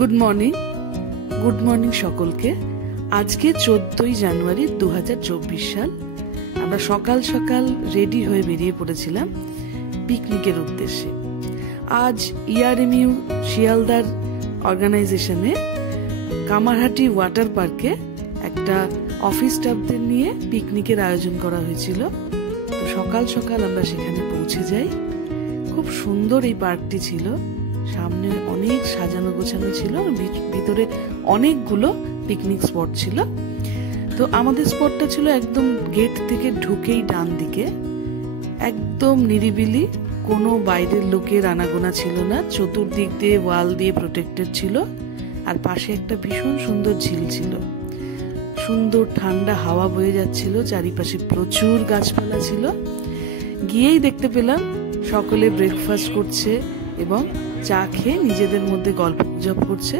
Good morning সকলকে। আজকে 14ই জানুয়ারি 2024 সাল। আমরা সকাল সকাল রেডি হয়ে বেরিয়ে পড়েছিলাম পিকনিকের উদ্দেশ্যে। আজ ERMU শিয়ালদার অর্গানাইজেশনে কামারহাটি ওয়াটার পার্কে একটা অফিস স্টাফদের নিয়ে পিকনিকের আয়োজন করা হয়েছিল। তো সকাল সকাল আমরা সেখানে পৌঁছে যাই। খুব সুন্দর এই পার্কটি ছিল, সামনে অনেক সাজানো গোছানো ছিল, ভিতরে অনেকগুলো পিকনিক স্পট ছিল। তো আমাদের স্পটটা ছিল একদম গেট থেকে ঢুকেই ডান দিকে, একদম নিরিবিলি, কোনো বাইরের লোকের আনাগোনা ছিল না, চতুর্দিক দিয়ে ওয়াল দিয়ে প্রোটেক্টেড ছিল, আর পাশে একটা ভীষণ সুন্দর ঝিল ছিল। সুন্দর ঠান্ডা হাওয়া বয়ে যাচ্ছিল, চারিপাশে প্রচুর গাছপালা ছিল। গিয়েই দেখতে পেলাম সকলে ব্রেকফাস্ট করছে এবং চা খেয়ে নিজেদের মধ্যে গল্পগুজব করছে।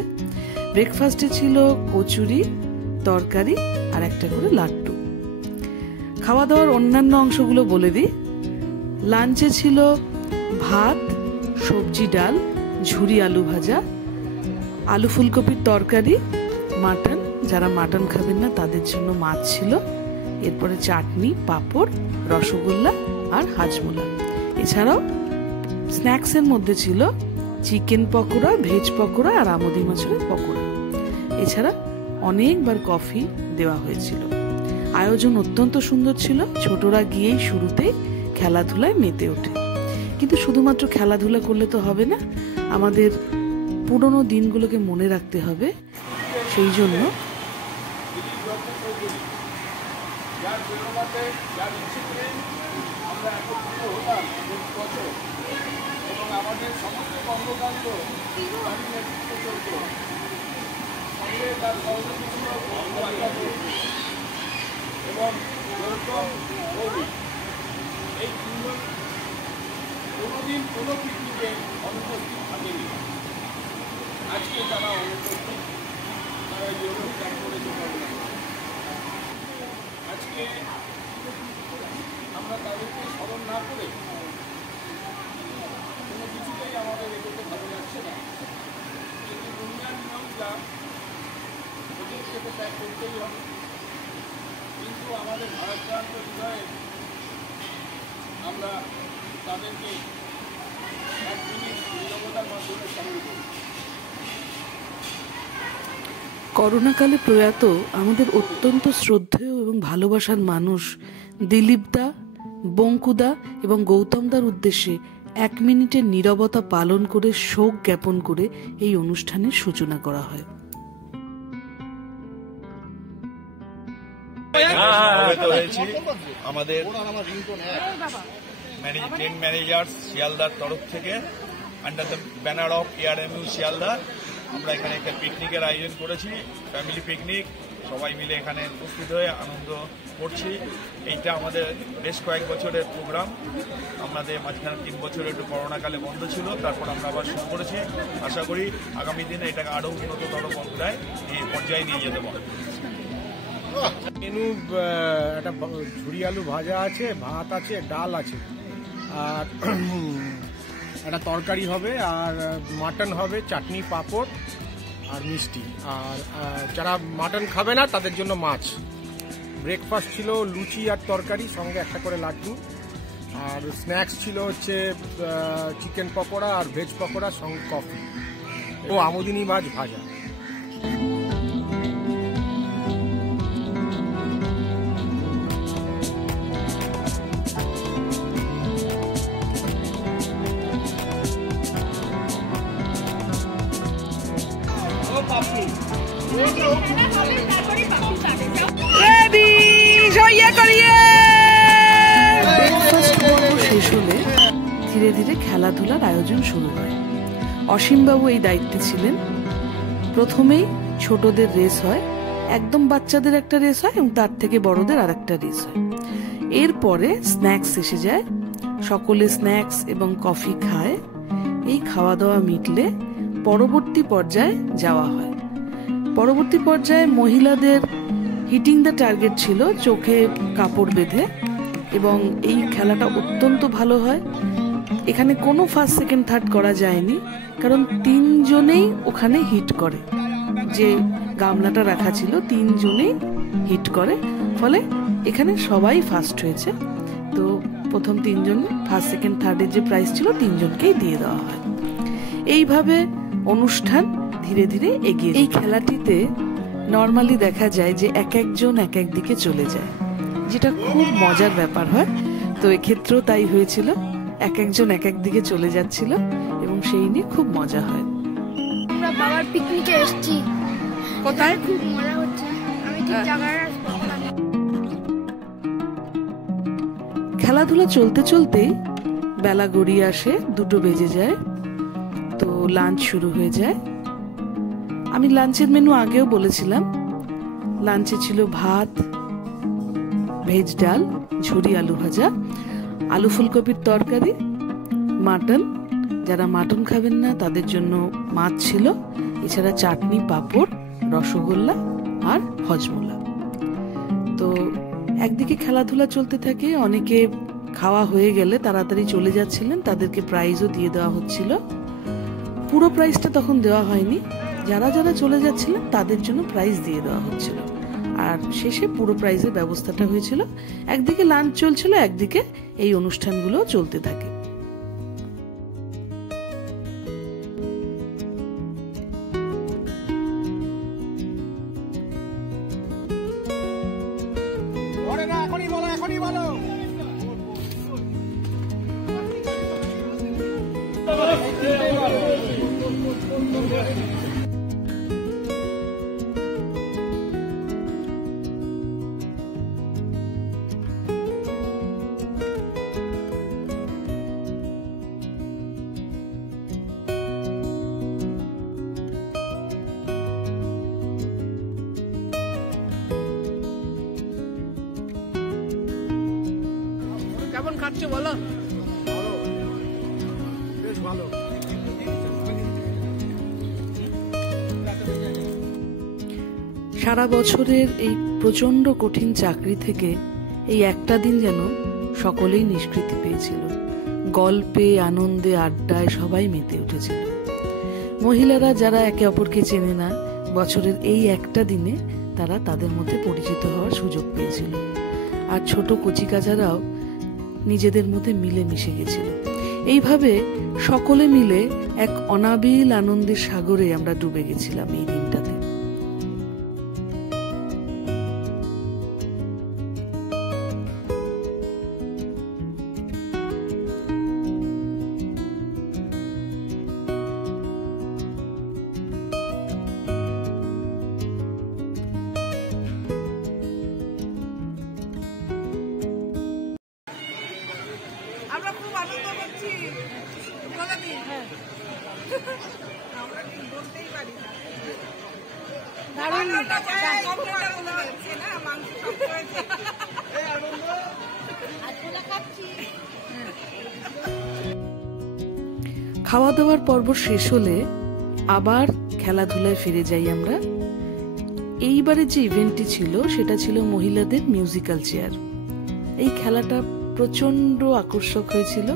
ব্রেকফাস্টে ছিল কচুরি, তরকারি আর একটা করে লাড্ডু। খাওয়া দাওয়ার অন্যান্য অংশগুলো বলে দিই। লাঞ্চে ছিল ভাত, সবজি, ডাল, ঝুরি আলু ভাজা, আলু ফুলকপির তরকারি, মাটন, যারা মাটন খাবেন না তাদের জন্য মাছ ছিল, এরপরে চাটনি, পাঁপড়, রসগোল্লা আর হাজমোলা। এছাড়াও স্ন্যাক্সের মধ্যে ছিল চিকেন পকোড়া, ভেজ পকোড়া আর আমোদি মাছের পকোড়া। এছাড়া অনেকবার কফি দেওয়া হয়েছিল। আয়োজন অত্যন্ত সুন্দর ছিল। ছোটরা গিয়েই শুরুতেই খেলাধুলায় মেতে ওঠে। কিন্তু শুধুমাত্র খেলাধুলা করলে তো হবে না, আমাদের পুরনো দিনগুলোকে মনে রাখতে হবে। সেই জন্য আমাদের সমস্ত কর্মকাণ্ড নেতৃত্ব চলত, সঙ্গে তার এবং এই তিনজন কোনোদিন কোনো পিকনিকে অনুপস্থিত থাকেনি। আজকে তারা অনুপস্থিত, তারা এই অনুষ্ঠান করেছে। আজকে আমরা তাদেরকে স্মরণ না করে কোনো কিছুতেই আমাদের এগোতে ভালো লাগছে না। কিন্তু দুনিয়ার নিয়মটা ওদের থেকে ত্যাগ করতেই হবে। কিন্তু আমাদের ভারতক্রান্ত হৃদয়ে আমরা তাদেরকে এক মিনিট নীরবতার মাধ্যমে স্মরণ করি। করোনাকালে প্রয়াত আমাদের অত্যন্ত শ্রদ্ধেয় এবং ভালোবাসার মানুষ দিলীপ দা, বঙ্কুদা এবং গৌতম দার উদ্দেশ্যে 1 মিনিটের নীরবতা পালন করে শোক জ্ঞাপন করে এই অনুষ্ঠানের সূচনা করা হয়। আমাদের ম্যানেজার্স শিয়ালদার তরফ থেকে under the banner of ERMU Sealdah আমরা এখানে একটা পিকনিকের আয়োজন করেছি, ফ্যামিলি পিকনিক। সবাই মিলে এখানে উপস্থিত হয়ে আনন্দ করছি। এইটা আমাদের বেশ কয়েক বছরের প্রোগ্রাম। আমাদের মাঝখানে 3 বছর একটু করোনাকালে বন্ধ ছিল, তারপর আমরা আবার শুরু করেছি। আশা করি আগামী দিনে এটাকে আরও উন্নততর পর্যায়ে নিয়ে যেতে পারব। মেনু একটা ঝুরি আলু ভাজা আছে, ভাত আছে, ডাল আছে, আর একটা তরকারি হবে, আর মাটন হবে, চাটনি, পাঁপড় আর মিষ্টি। আর যারা মাটন খাবে না তাদের জন্য মাছ। ব্রেকফাস্ট ছিল লুচি আর তরকারি, সঙ্গে একটা করে লাড্ডু। আর স্ন্যাক্স ছিল হচ্ছে চিকেন পকোড়া আর ভেজ পকোড়া, সঙ্গে কফি ও আমোদিনী মাছ ভাজা। শেষ হলে ধীরে ধীরে খেলাধুলার আয়োজন শুরু হয়। অসীমবাবু এই দায়িত্বে ছিলেন। প্রথমেই ছোটদের রেস হয়, একদম বাচ্চাদের একটা রেস হয় এবং তার থেকে বড়দের আর একটা রেস হয়। এরপরে স্ন্যাক্স এসে যায়, সকলে স্ন্যাক্স এবং কফি খায়। এই খাওয়া দাওয়া মিটলে পরবর্তী পর্যায়ে যাওয়া হয়। পরবর্তী পর্যায়ে মহিলাদের হিটিং দ্য টার্গেট ছিল, চোখে কাপড় বেঁধে, এবং এই খেলাটা অত্যন্ত ভালো হয়। এখানে কোনো ফার্স্ট সেকেন্ড থার্ড করা যায়নি, কারণ তিনজনেই ওখানে হিট করে। যে গামলাটা রাখা ছিল তিনজনেই হিট করে, ফলে এখানে সবাই ফার্স্ট হয়েছে। তো প্রথম তিনজন ফার্স্ট সেকেন্ড থার্ডের যে প্রাইজ ছিল তিনজনকেই দিয়ে দেওয়া হয়। এইভাবে অনুষ্ঠান ধীরে ধীরে এগিয়ে। এই খেলাটিতে নর্মালি দেখা যায় যে এক একজন এক এক দিকে চলে যায়, যেটা খুব মজার ব্যাপার হয়। তো এক্ষেত্রেও তাই হয়েছিল, এক একজন এক এক দিকে চলে যাচ্ছিল এবং সেই নিয়ে খুব মজা হয়। আমরা বাবার পিকনিকে এসেছি। কোথায়? খুব মজা হচ্ছে। আমি ঠিক জায়গায় খেলাধুলা চলতে চলতেই বেলা গড়িয়ে আসে, 2টো বেজে যায়। তো লাঞ্চ শুরু হয়ে যায়। আমি লাঞ্চের মেনু আগেও বলেছিলাম। লাঞ্চে ছিল ভাত, ভেজ ডাল, ঝুরি আলু ভাজা, আলু ফুলকপির তরকারি, মাটন, যারা মাটন খাবেন না তাদের জন্য মাছ ছিল, এছাড়া চাটনি, পাঁপড়, রসগোল্লা আর হজমোলা। তো একদিকে খেলাধুলা চলতে থাকে, অনেকে খাওয়া হয়ে গেলে তাড়াতাড়ি চলে যাচ্ছিলেন, তাদেরকে প্রাইজও দিয়ে দেওয়া হচ্ছিল। পুরো প্রাইজটা তখন দেওয়া হয়নি, যারা যারা চলে যাচ্ছিলেন তাদের জন্য প্রাইজ দিয়ে দেওয়া হচ্ছিল। আর শেষে পুরো প্রাইজের ব্যবস্থাটা হয়েছিল। একদিকে লাঞ্চ চলছিল, একদিকে এই অনুষ্ঠানগুলো চলতে থাকে। কেমন খাচ্ছে বলো? বেশ ভালো। সারা বছরের এই প্রচন্ড কঠিন চাকরি থেকে এই একটা দিন যেন সকলেই নিষ্কৃতি পেয়েছিল। গল্পে, আনন্দে, আড্ডায় সবাই মেতে উঠেছিল। মহিলারা যারা একে অপরকে চেনে না, বছরের এই একটা দিনে তারা তাদের মধ্যে পরিচিত হওয়ার সুযোগ পেয়েছিল। আর ছোট কচিকাচারাও নিজেদের মধ্যে মিলে মিশে গেছিল। এইভাবে সকলে মিলে এক অনাবিল আনন্দের সাগরে আমরা ডুবে গেছিলাম এই দিনটাতে। আমরা খুব আনন্দ করছি। বলে দিন। আমরা কি বলতেই পারি না। দারুণ হচ্ছে না, মাংস খাওয়া দাওয়ার পর্ব শেষ হলে আবার খেলাধুলায় ফিরে যাই আমরা। এইবারে যে ইভেন্টটি ছিল সেটা ছিল মহিলাদের মিউজিক্যাল চেয়ার। এই খেলাটা প্রচন্ড আকর্ষক হয়েছিল।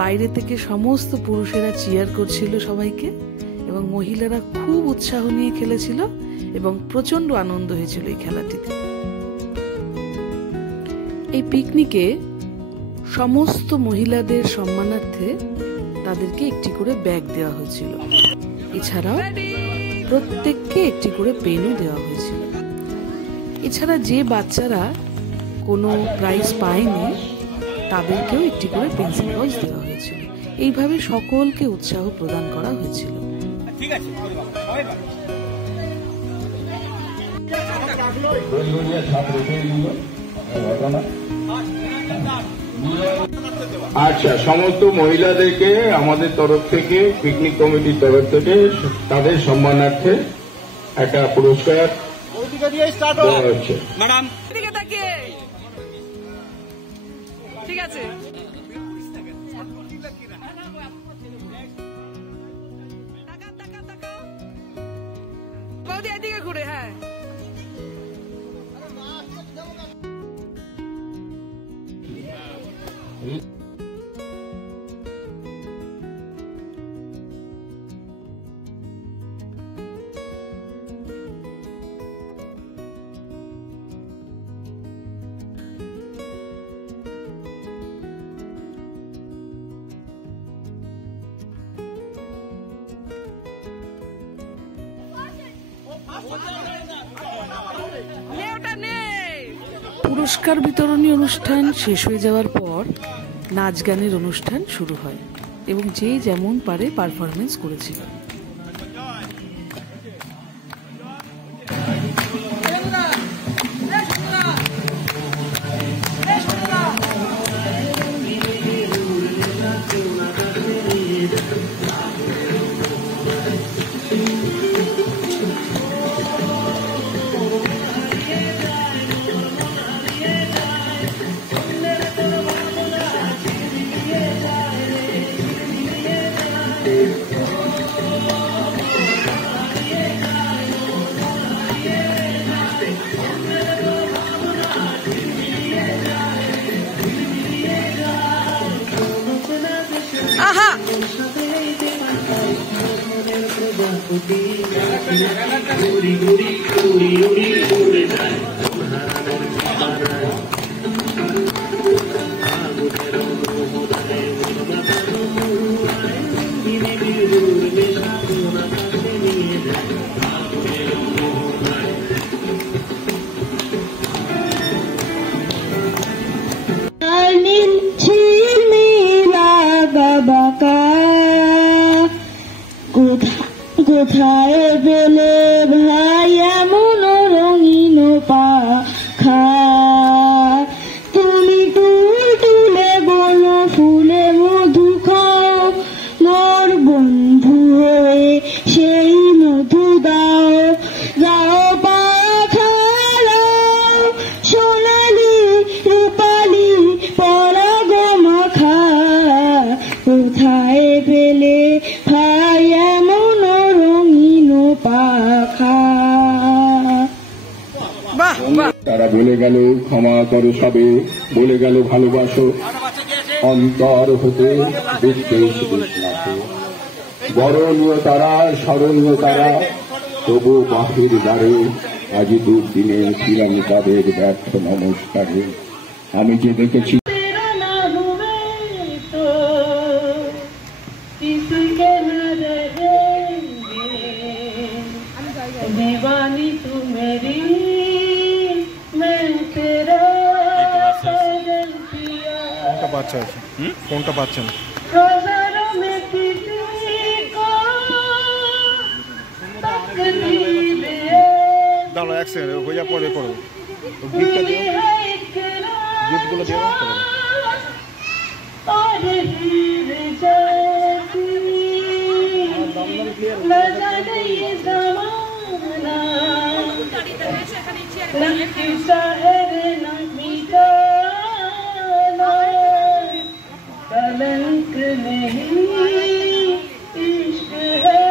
বাইরে থেকে সমস্ত পুরুষেরা চিয়ার করছিল সবাইকে, এবং মহিলারা খুব উৎসাহ নিয়ে খেলেছিল এবং প্রচন্ড আনন্দ হয়েছিল এই খেলাটিতে। এই পিকনিকে সমস্ত মহিলাদের সম্মানার্থে তাদেরকে একটি করে ব্যাগ দেওয়া হয়েছিল। এছাড়াও প্রত্যেককে একটি করে পেনও দেওয়া হয়েছিল। এছাড়া যে বাচ্চারা কোনো প্রাইজ পায়নি তাদেরকেও একটি করে পেন্সিল বক্স দেওয়া হয়েছিল। এইভাবে সকলকে উৎসাহ প্রদান করা হয়েছিল। আচ্ছা, সমস্ত মহিলাদেরকে আমাদের তরফ থেকে, পিকনিক কমিটির তরফ থেকে তাদের সম্মানার্থে একটা পুরস্কার দেওয়া হচ্ছে। ম্যাডাম দিকে তাকিয়ে। ঠিক আছে। বৌদি এদিকে ঘুরে। হ্যাঁ, পুরস্কার বিতরণী অনুষ্ঠান শেষ হয়ে যাওয়ার পর নাচ গানের অনুষ্ঠান শুরু হয় এবং যে যেমন পারে পারফরমেন্স করেছিল। কোথায় পেলে ভাই এমন রঙিন পাখা, তুমি তুলে বলো ফুলে মধু খাও, মোর বন্ধু হয়ে সেই মধু দাও, যাও পাখা সোনালি রূপালি পরাগ মাখা, কোথায় পেলে ভাই এমন রঙিন পাখা। তারা বলে গেল ক্ষমা করো সবে, বলে গেল ভালোবাসো অন্তর হতে বিদ্বেষ বিষ্ণাকে, বরণীয় তারা স্মরণীয় তারা, তবু বাহির দ্বারে আজি দুর্দিনে ছিলাম তাদের ব্যর্থ নমস্কারে। আমি যে দেখেছি दीवानी तू मेरी मैं तेरा पागल पिया। কোনটা বাচ্চা আছে কোনটা বাচ্চা না हजारों में किसी को तकदीर দাঁড়াও এক সেকেন্ড হয়ে যা পরে করবো গিফটটা দিও গিফটগুলো দিও और हीर जैसी न जाने ये ज़माना लकी शहर न मिटाना, कलंक नहीं इश्क है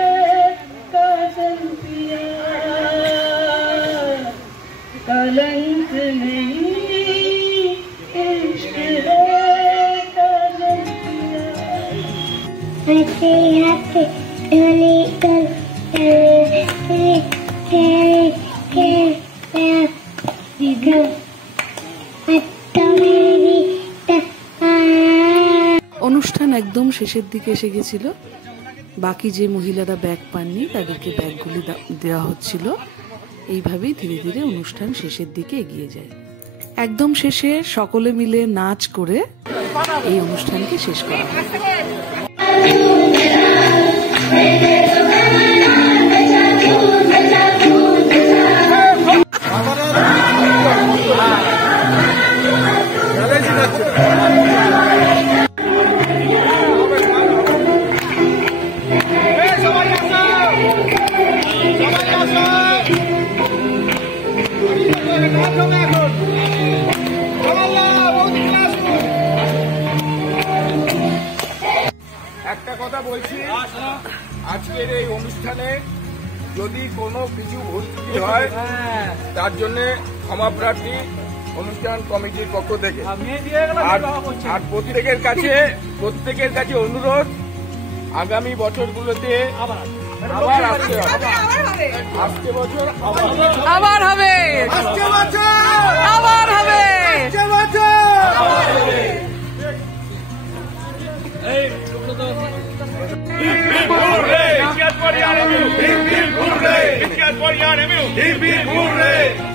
काजल पिया, कलंक नहीं इश्क है काजल पिया। Happy happy jolly girl, অনুষ্ঠান একদম শেষের দিকে এসে গেছিল। বাকি যে মহিলারা ব্যাগ পাননি তাদেরকে ব্যাগগুলি দেওয়া হচ্ছিল। এইভাবেই ধীরে ধীরে অনুষ্ঠান শেষের দিকে এগিয়ে যায়। একদম শেষে সকলে মিলে নাচ করে এই অনুষ্ঠানকে শেষ করা হয়। একটা কথা বলছি, আজকের এই অনুষ্ঠানে যদি কোনো কিছু ভুল ত্রুটি হয় তার জন্য ক্ষমা প্রার্থী অনুষ্ঠান কমিটির পক্ষ থেকে। আর প্রত্যেকের কাছে অনুরোধ, আগামী বছরগুলোতে আবার আসতে হবে, আজকে বছর আবার হবে, আবার হবে। এই cheers for ERMU. Hip hip hooray.